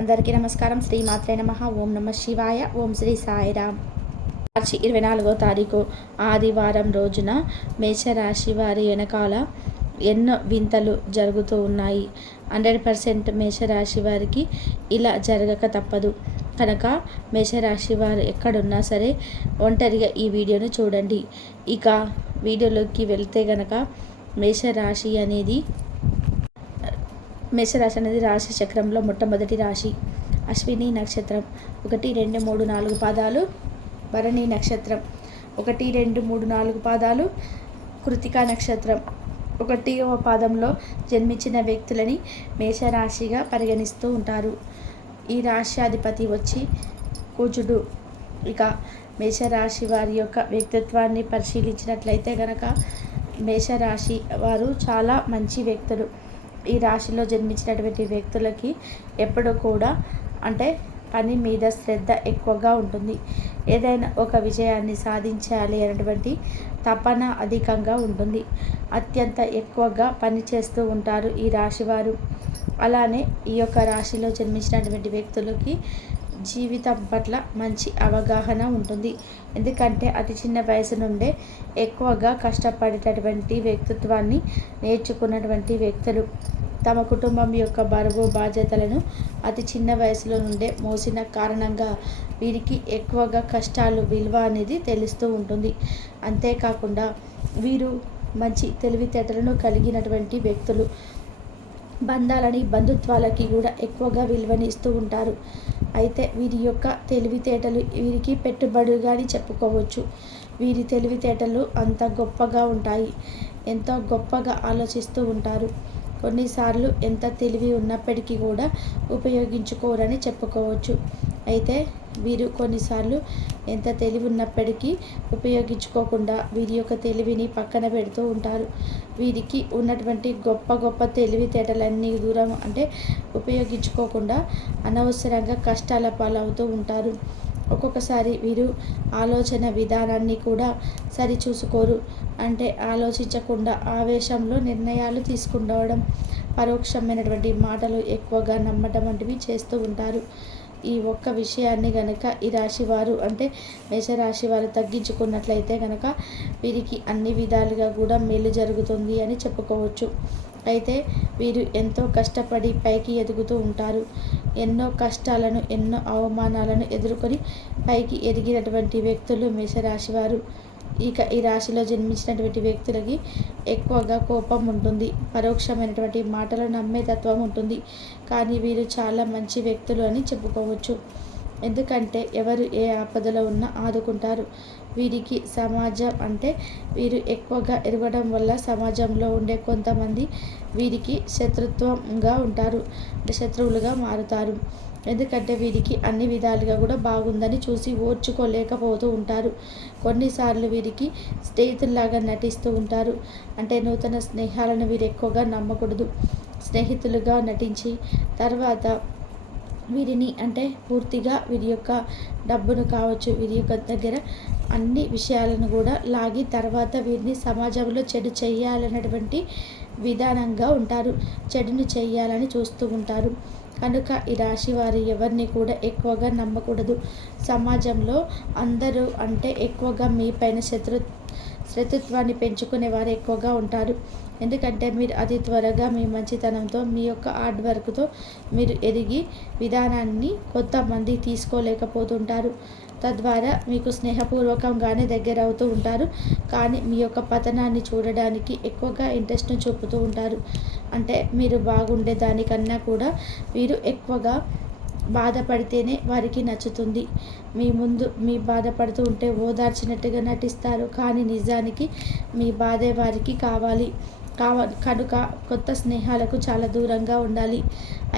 అందరికీ నమస్కారం. శ్రీ మాత్రే నమ. ఓం నమ శివాయ. ఓం శ్రీ సాయిరామ్ మార్చి ఇరవై నాలుగో తారీఖు ఆదివారం రోజున మేషరాశి వారి వెనకాల ఎన్నో వింతలు జరుగుతూ ఉన్నాయి. హండ్రెడ్ పర్సెంట్ మేషరాశి వారికి ఇలా జరగక తప్పదు. కనుక మేషరాశి వారు ఎక్కడున్నా సరే ఒంటరిగా ఈ వీడియోను చూడండి. ఇక వీడియోలోకి వెళ్తే గనక మేషరాశి అనేది మేషరాశి అనేది రాశి చక్రంలో మొట్టమొదటి రాశి. అశ్విని నక్షత్రం. ఒకటి రెండు మూడు నాలుగు పాదాలు. భరణి నక్షత్రం. ఒకటి రెండు మూడు నాలుగు పాదాలు. కృతికా నక్షత్రం. ఒకటివ పాదంలో జన్మించిన వ్యక్తులని మేషరాశిగా పరిగణిస్తూ ఉంటారు. ఈ రాశ్యాధిపతి వచ్చి కూచుడు ఇక మేషరాశి వారి యొక్క వ్యక్తిత్వాన్ని పరిశీలించినట్లయితే కనుక మేషరాశి వారు చాలా మంచి వ్యక్తులు. ఈ రాశిలో జన్మించినటువంటి వ్యక్తులకి ఎప్పుడు కూడా అంటే పని మీద శ్రద్ధ ఎక్కువగా ఉంటుంది. ఏదైనా ఒక విజయాన్ని సాధించాలి అనేటువంటి తపన అధికంగా ఉంటుంది. అత్యంత ఎక్కువగా పని చేస్తూ ఉంటారు ఈ రాశివారు. అలానే ఈ యొక్క రాశిలో జన్మించినటువంటి వ్యక్తులకి జీవితం పట్ల మంచి అవగాహన ఉంటుంది. ఎందుకంటే అతి చిన్న వయసు నుండే ఎక్కువగా కష్టపడేటటువంటి వ్యక్తిత్వాన్ని నేర్చుకున్నటువంటి వ్యక్తులు. తమ కుటుంబం యొక్క బరువు బాధ్యతలను అతి చిన్న వయసులో నుండే మోసిన కారణంగా వీరికి ఎక్కువగా కష్టాలు విలువ అనేది తెలుస్తూ ఉంటుంది. అంతేకాకుండా వీరు మంచి తెలివితేటలను కలిగినటువంటి వ్యక్తులు. బంధాలని బంధుత్వాలకి కూడా ఎక్కువగా విలువని ఇస్తూ ఉంటారు. అయితే వీరి యొక్క తెలివితేటలు వీరికి పెట్టుబడుగాని చెప్పుకోవచ్చు. వీరి తెలివితేటలు అంత గొప్పగా ఉంటాయి. ఎంతో గొప్పగా ఆలోచిస్తూ ఉంటారు. కొన్నిసార్లు ఎంత తెలివి ఉన్నప్పటికీ కూడా ఉపయోగించుకోరని చెప్పుకోవచ్చు. అయితే వీరు కొన్నిసార్లు ఎంత తెలివి ఉన్నప్పటికీ ఉపయోగించుకోకుండా వీరి యొక్క తెలివిని పక్కన పెడుతూ ఉంటారు. వీరికి ఉన్నటువంటి గొప్ప గొప్ప తెలివితేటలన్నీ దూరం అంటే ఉపయోగించుకోకుండా అనవసరంగా కష్టాల పాలవుతూ ఉంటారు. ఒక్కొక్కసారి వీరు ఆలోచన విధానాన్ని కూడా సరిచూసుకోరు. అంటే ఆలోచించకుండా ఆవేశంలో నిర్ణయాలు తీసుకుండవడం పరోక్షమైనటువంటి మాటలు ఎక్కువగా నమ్మటం వంటివి చేస్తూ ఉంటారు. ఈ ఒక్క విషయాన్ని గనక ఈ రాశి వారు అంటే మేషరాశి వారు తగ్గించుకున్నట్లయితే కనుక వీరికి అన్ని విధాలుగా కూడా మేలు జరుగుతుంది అని చెప్పుకోవచ్చు. అయితే వీరు ఎంతో కష్టపడి పైకి ఎదుగుతూ ఉంటారు. ఎన్నో కష్టాలను ఎన్నో అవమానాలను ఎదుర్కొని పైకి ఎదిగినటువంటి వ్యక్తులు మేషరాశి వారు ఇక ఈ రాశిలో జన్మించినటువంటి వ్యక్తులకి ఎక్కువగా కోపం ఉంటుంది. పరోక్షమైనటువంటి మాటలు నమ్మే తత్వం ఉంటుంది. కానీ వీరు చాలా మంచి వ్యక్తులు అని చెప్పుకోవచ్చు. ఎందుకంటే ఎవరు ఏ ఆపదలో ఉన్నా ఆదుకుంటారు. వీరికి సమాజం అంటే వీరు ఎక్కువగా ఎరగడం వల్ల సమాజంలో ఉండే కొంతమంది వీరికి శత్రుత్వంగా ఉంటారు శత్రువులుగా మారుతారు. ఎందుకంటే వీరికి అన్ని విధాలుగా కూడా బాగుందని చూసి ఓర్చుకోలేకపోతూ ఉంటారు. కొన్నిసార్లు వీరికి స్నేహితుల్లాగా నటిస్తూ ఉంటారు. అంటే నూతన స్నేహాలను వీరు ఎక్కువగా నమ్మకూడదు. స్నేహితులుగా నటించి తర్వాత వీరిని అంటే పూర్తిగా వీరి యొక్క డబ్బును కావచ్చు వీరి యొక్క దగ్గర అన్ని విషయాలను కూడా లాగి తర్వాత వీరిని సమాజంలో చెడు చేయాలన్నటువంటి విధానంగా ఉంటారు. చెడును చేయాలని చూస్తూ ఉంటారు. కనుక ఈ రాశి వారు ఎవరిని కూడా ఎక్కువగా నమ్మకూడదు. సమాజంలో అందరూ అంటే ఎక్కువగా మీ పైన శత్రు శత్రుత్వాన్ని పెంచుకునే వారు ఎక్కువగా ఉంటారు. ఎందుకంటే మీరు అతి త్వరగా మీ మంచితనంతో మీ యొక్క హార్డ్ వర్క్తో మీరు ఎదిగి విధానాన్ని కొంతమంది తీసుకోలేకపోతుంటారు. తద్వారా మీకు స్నేహపూర్వకంగానే దగ్గర అవుతూ ఉంటారు. కానీ మీ యొక్క పతనాన్ని చూడడానికి ఎక్కువగా ఇంట్రెస్ట్ను చూపుతూ ఉంటారు. అంటే మీరు బాగుండే దానికన్నా కూడా వీరు ఎక్కువగా బాధపడితేనే వారికి నచ్చుతుంది. మీ ముందు మీ బాధపడుతూ ఉంటే ఓదార్చినట్టుగా నటిస్తారు. కానీ నిజానికి మీ బాధే వారికి కావాలి. కావ కనుక కొత్త స్నేహాలకు చాలా దూరంగా ఉండాలి.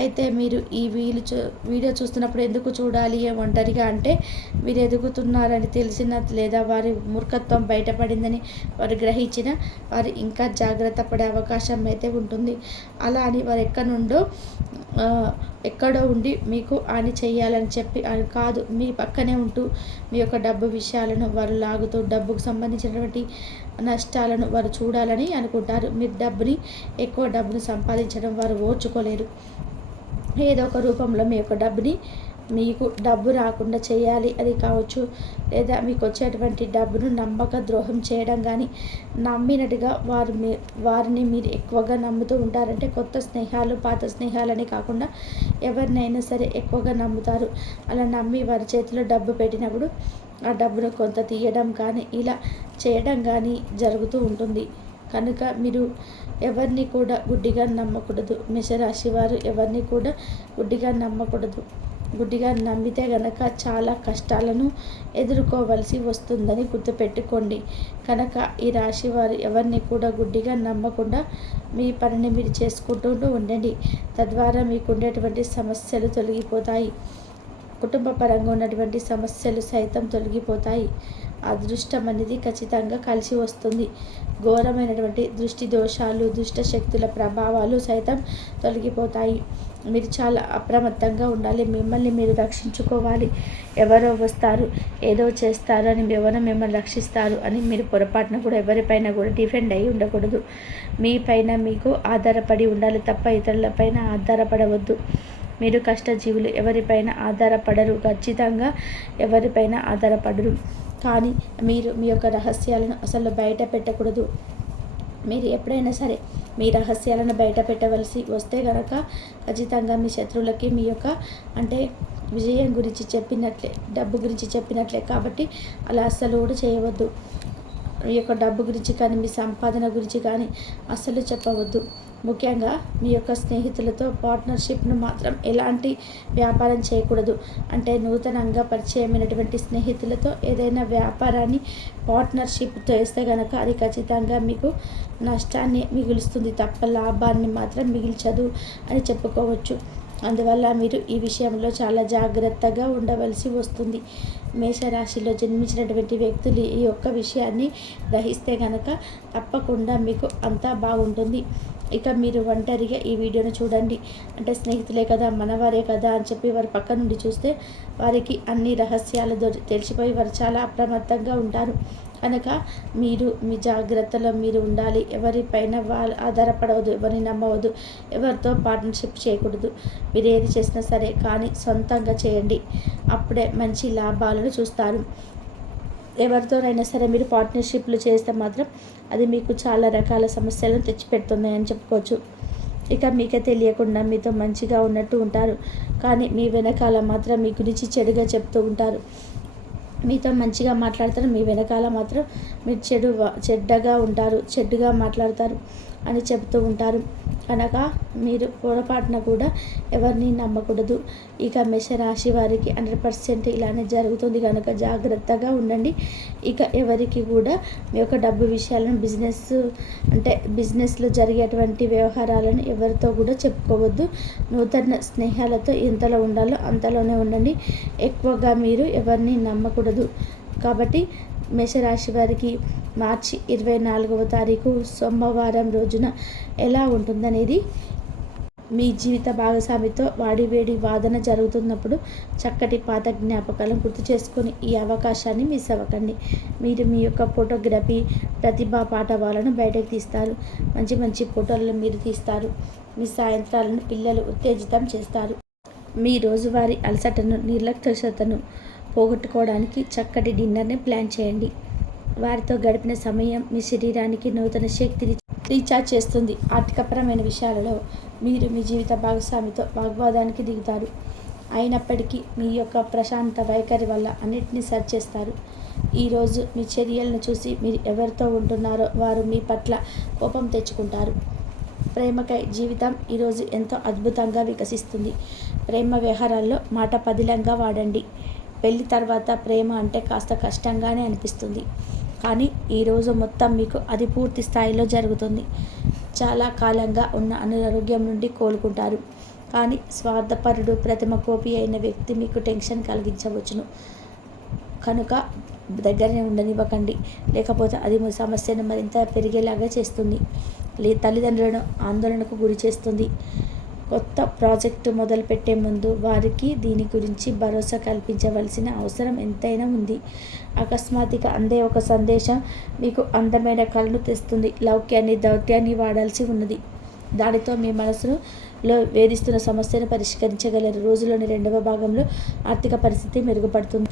అయితే మీరు ఈ వీలు చూ వీడియో చూస్తున్నప్పుడు ఎందుకు చూడాలి? ఒంటరిగా అంటే మీరు ఎదుగుతున్నారని తెలిసిన లేదా వారి మూర్ఖత్వం బయటపడిందని వారు గ్రహించిన వారు ఇంకా జాగ్రత్త పడే అవకాశం అయితే ఉంటుంది. అలా అని వారు ఎక్కడి నుండో ఎక్కడో ఉండి మీకు అని చేయాలని చెప్పి అని కాదు మీ పక్కనే ఉంటూ మీ యొక్క డబ్బు విషయాలను వారు లాగుతూ డబ్బుకు సంబంధించినటువంటి నష్టాలను వారు చూడాలని అనుకుంటారు. మీరు డబ్బుని ఎక్కువ డబ్బును సంపాదించడం వారు ఓర్చుకోలేరు. ఏదో ఒక రూపంలో మీ యొక్క డబ్బుని మీకు డబ్బు రాకుండా చేయాలి అది కావచ్చు. లేదా మీకు వచ్చేటువంటి డబ్బును నమ్మక ద్రోహం చేయడం కానీ నమ్మినట్టుగా వారు మీ వారిని మీరు ఎక్కువగా నమ్ముతూ ఉంటారంటే కొత్త స్నేహాలు పాత స్నేహాలని కాకుండా ఎవరినైనా సరే ఎక్కువగా నమ్ముతారు. అలా నమ్మి వారి చేతిలో డబ్బు పెట్టినప్పుడు ఆ డబ్బును కొంత తీయడం కానీ ఇలా చేయడం కానీ జరుగుతూ ఉంటుంది. కనుక మీరు ఎవరిని కూడా గుడ్డిగా నమ్మకూడదు. మేషరాశి వారు ఎవరిని కూడా గుడ్డిగా నమ్మకూడదు. గుడ్డిగా నమ్మితే గనక చాలా కష్టాలను ఎదుర్కోవలసి వస్తుందని గుర్తుపెట్టుకోండి. కనుక ఈ రాశి వారు ఎవరిని కూడా గుడ్డిగా నమ్మకుండా మీ పనిని మీరు చేసుకుంటూ ఉండండి. తద్వారా మీకు ఉండేటువంటి సమస్యలు తొలగిపోతాయి. కుటుంబ పరంగా ఉన్నటువంటి సమస్యలు సైతం తొలగిపోతాయి. అదృష్టం అనేది ఖచ్చితంగా కలిసి వస్తుంది. ఘోరమైనటువంటి దృష్టి దోషాలు దుష్ట శక్తుల ప్రభావాలు సైతం తొలగిపోతాయి. మీరు చాలా అప్రమత్తంగా ఉండాలి. మిమ్మల్ని మీరు రక్షించుకోవాలి. ఎవరో వస్తారు ఏదో చేస్తారు అని ఎవరో మిమ్మల్ని రక్షిస్తారు అని మీరు పొరపాటున కూడా ఎవరిపైన కూడా డిఫెండ్ అయ్యి ఉండకూడదు. మీ పైన మీకు ఆధారపడి ఉండాలి తప్ప ఇతరులపైన ఆధారపడవద్దు. మీరు కష్టజీవులు ఎవరిపైన ఆధారపడరు. ఖచ్చితంగా ఎవరిపైన ఆధారపడరు. కానీ మీరు మీ యొక్క రహస్యాలను అసలు బయట పెట్టకూడదు. మీరు ఎప్పుడైనా సరే మీ రహస్యాలను బయట పెట్టవలసి వస్తే కనుక ఖచ్చితంగా మీ శత్రువులకి మీ యొక్క అంటే విజయం గురించి చెప్పినట్లే డబ్బు గురించి చెప్పినట్లే కాబట్టి అలా అస్సలు కూడా చేయవద్దు. మీ యొక్క డబ్బు గురించి కానీ మీ సంపాదన గురించి కానీ అస్సలు చెప్పవద్దు. ముఖ్యంగా మీ యొక్క స్నేహితులతో పార్ట్నర్షిప్ను మాత్రం ఎలాంటి వ్యాపారం చేయకూడదు. అంటే నూతనంగా పరిచయమైనటువంటి స్నేహితులతో ఏదైనా వ్యాపారాన్ని పార్ట్నర్షిప్ చేస్తే కనుక అది ఖచ్చితంగా మీకు నష్టాన్ని మిగులుస్తుంది. తప్ప లాభాన్ని మాత్రం మిగిల్చదు అని చెప్పుకోవచ్చు. అందువల్ల మీరు ఈ విషయంలో చాలా జాగ్రత్తగా ఉండవలసి వస్తుంది. మేషరాశిలో జన్మించినటువంటి వ్యక్తులు ఈ యొక్క విషయాన్ని గ్రహిస్తే కనుక తప్పకుండా మీకు అంతా బాగుంటుంది. ఇక మీరు ఒంటరిగా ఈ వీడియోను చూడండి. అంటే స్నేహితులే కదా మనవారే కదా అని చెప్పి వారి పక్క నుండి చూస్తే వారికి అన్ని రహస్యాలు దొరి తెలిసిపోయి వారు చాలా అప్రమత్తంగా ఉంటారు. కనుక మీరు మీ జాగ్రత్తలో మీరు ఉండాలి. ఎవరిపైన వాళ్ళ ఆధారపడవద్దు ఎవరిని నమ్మవద్దు ఎవరితో పార్ట్నర్షిప్ చేయకూడదు. మీరు ఏది చేసినా సరే కానీ సొంతంగా చేయండి. అప్పుడే మంచి లాభాలను చూస్తారు. ఎవరితోనైనా సరే మీరు పార్ట్నర్షిప్లు చేస్తే మాత్రం అది మీకు చాలా రకాల సమస్యలను తెచ్చిపెడుతుంది అని చెప్పుకోవచ్చు. ఇక మీకే తెలియకుండా మీతో మంచిగా ఉన్నట్టు ఉంటారు. కానీ మీ వెనకాల మాత్రం మీ గురించి చెడుగా చెప్తూ ఉంటారు. మీతో మంచిగా మాట్లాడతారు. మీ వెనకాల మాత్రం మీరు చెడు చెడ్డగా ఉంటారు. చెడ్డుగా మాట్లాడతారు. అని చెబుతూ ఉంటారు. కనుక మీరు పొరపాటున కూడా ఎవరిని నమ్మకూడదు. ఇక మేషరాశి వారికి హండ్రెడ్ పర్సెంట్ ఇలానే జరుగుతుంది కనుక జాగ్రత్తగా ఉండండి. ఇక ఎవరికి కూడా మీ యొక్క డబ్బు విషయాలను బిజినెస్ అంటే బిజినెస్లో జరిగేటువంటి వ్యవహారాలను ఎవరితో కూడా చెప్పుకోవద్దు. నూతన స్నేహాలతో ఎంతలో ఉండాలో అంతలోనే ఉండండి. ఎక్కువగా మీరు ఎవరిని నమ్మకూడదు. కాబట్టి మేషరాశి వారికి మార్చి ఇరవై నాలుగవ తారీఖు సోమవారం రోజున ఎలా ఉంటుందనేది మీ జీవిత భాగస్వామితో వాడివేడి వాదన జరుగుతున్నప్పుడు చక్కటి పాత జ్ఞాపకాలను గుర్తు చేసుకొని ఈ అవకాశాన్ని మిస్ అవ్వకండి. మీరు మీ యొక్క ఫోటోగ్రఫీ ప్రతిభా పాఠవాలను బయటకు తీస్తారు. మంచి మంచి ఫోటోలను మీరు తీస్తారు. మీ సాయంత్రాలను పిల్లలు ఉత్తేజితం చేస్తారు. మీ రోజువారీ అలసటను నిర్లక్ష్యతను పోగొట్టుకోవడానికి చక్కటి డిన్నర్ని ప్లాన్ చేయండి. వారితో గడిపిన సమయం మీ శరీరానికి నూతన శక్తిని రీఛార్జ్ చేస్తుంది. ఆర్థికపరమైన విషయాలలో మీరు మీ జీవిత భాగస్వామితో వాగ్వాదానికి దిగుతారు. అయినప్పటికీ మీ యొక్క ప్రశాంత వైఖరి వల్ల అన్నిటినీ సరి చేస్తారు. ఈరోజు మీ చర్యలను చూసి మీరు ఎవరితో ఉంటున్నారో వారు మీ పట్ల కోపం తెచ్చుకుంటారు. ప్రేమకై జీవితం ఈరోజు ఎంతో అద్భుతంగా వికసిస్తుంది. ప్రేమ వ్యవహారాల్లో మాట పదిలంగా వాడండి. పెళ్ళి తర్వాత ప్రేమ అంటే కాస్త కష్టంగానే అనిపిస్తుంది. కానీ ఈరోజు మొత్తం మీకు అది పూర్తి స్థాయిలో జరుగుతుంది. చాలా కాలంగా ఉన్న అనారోగ్యం నుండి కోలుకుంటారు. కానీ స్వార్థపరుడు ప్రతిమ కోపి అయిన వ్యక్తి మీకు టెన్షన్ కలిగించవచ్చును. కనుక దగ్గరనే ఉండనివ్వకండి. లేకపోతే అది మీ సమస్యను మరింత పెరిగేలాగా చేస్తుంది. తల్లిదండ్రులను ఆందోళనకు గురి చేస్తుంది. కొత్త ప్రాజెక్టు మొదలుపెట్టే ముందు వారికి దీని గురించి భరోసా కల్పించవలసిన అవసరం ఎంతైనా ఉంది. అకస్మాత్తుగా అందే ఒక సందేశం మీకు అందమైన కళను తెస్తుంది. లౌక్యాన్ని దౌత్యాన్ని వాడాల్సి ఉన్నది. దానితో మీ మనసును లో వేధిస్తున్న సమస్యను పరిష్కరించగలరు రోజులోని రెండవ భాగంలో ఆర్థిక పరిస్థితి మెరుగుపడుతుంది.